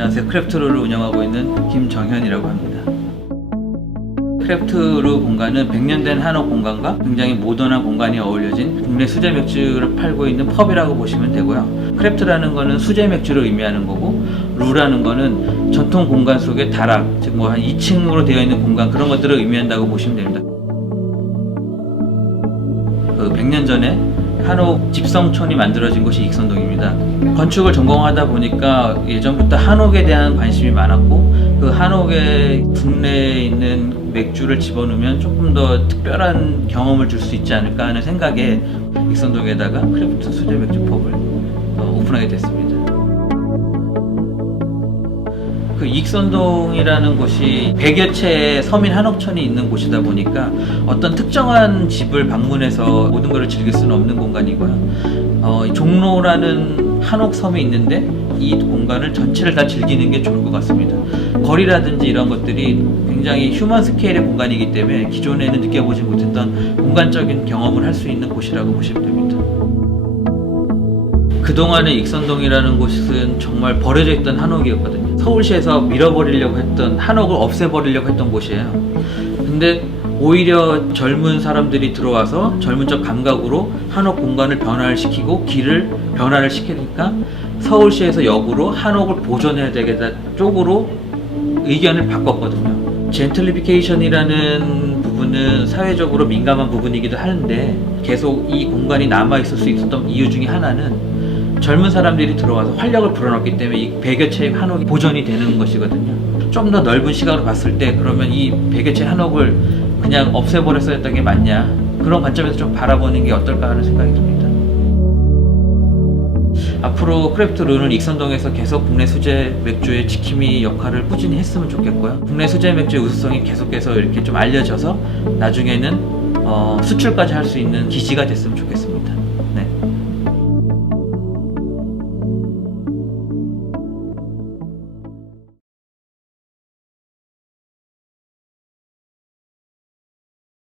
안녕하세요. 크래프트루를 운영하고 있는 김정현이라고 합니다. 크래프트루 공간은 100년 된 한옥 공간과 굉장히 모던한 공간이 어울려진 국내 수제 맥주를 팔고 있는 펍이라고 보시면 되고요. 크래프트라는 거는 수제 맥주를 의미하는 거고 루라는 거는 전통 공간 속의 다락, 즉 뭐 한 2층으로 되어 있는 공간 그런 것들을 의미한다고 보시면 됩니다. 100년 전에 한옥 집성촌이 만들어진 곳이 익선동입니다. 건축을 전공하다 보니까 예전부터 한옥에 대한 관심이 많았고 그 한옥에 국내에 있는 맥주를 집어넣으면 조금 더 특별한 경험을 줄 수 있지 않을까 하는 생각에 익선동에다가 크래프트 수제 맥주 펍을 어, 오픈하게 됐습니다. 그 익선동이라는 곳이 100여 채의 서민 한옥촌이 있는 곳이다 보니까 어떤 특정한 집을 방문해서 모든 것을 즐길 수는 없는 공간이고요. 어, 이 종로라는 한옥섬이 있는데 이 공간을 전체를 다 즐기는 게 좋을 것 같습니다. 거리라든지 이런 것들이 굉장히 휴먼 스케일의 공간이기 때문에 기존에는 느껴보지 못했던 공간적인 경험을 할 수 있는 곳이라고 보시면 됩니다. 그동안의 익선동이라는 곳은 정말 버려져 있던 한옥이었거든요. 서울시에서 밀어버리려고 했던 한옥을 없애버리려고 했던 곳이에요. 근데 오히려 젊은 사람들이 들어와서 젊은 적 감각으로 한옥 공간을 변화를 시키고 길을 변화를 시키니까 서울시에서 역으로 한옥을 보존해야 되겠다 쪽으로 의견을 바꿨거든요. 젠틀리피케이션이라는 부분은 사회적으로 민감한 부분이기도 하는데 계속 이 공간이 남아 있을 수 있었던 이유 중에 하나는 젊은 사람들이 들어와서 활력을 불어넣기 때문에 이 100여 채의 한옥이 보존이 되는 것이거든요. 좀 더 넓은 시각으로 봤을 때 그러면 이 100여 채 한옥을 그냥 없애버렸어야 했던 게 맞냐 그런 관점에서 좀 바라보는 게 어떨까 하는 생각이 듭니다. 앞으로 크래프트 룬은 익선동에서 계속 국내 수제 맥주의 지킴이 역할을 꾸준히 했으면 좋겠고요. 국내 수제 맥주의 우수성이 계속해서 이렇게 좀 알려져서 나중에는 어, 수출까지 할 수 있는 기지가 됐으면 좋겠습니다.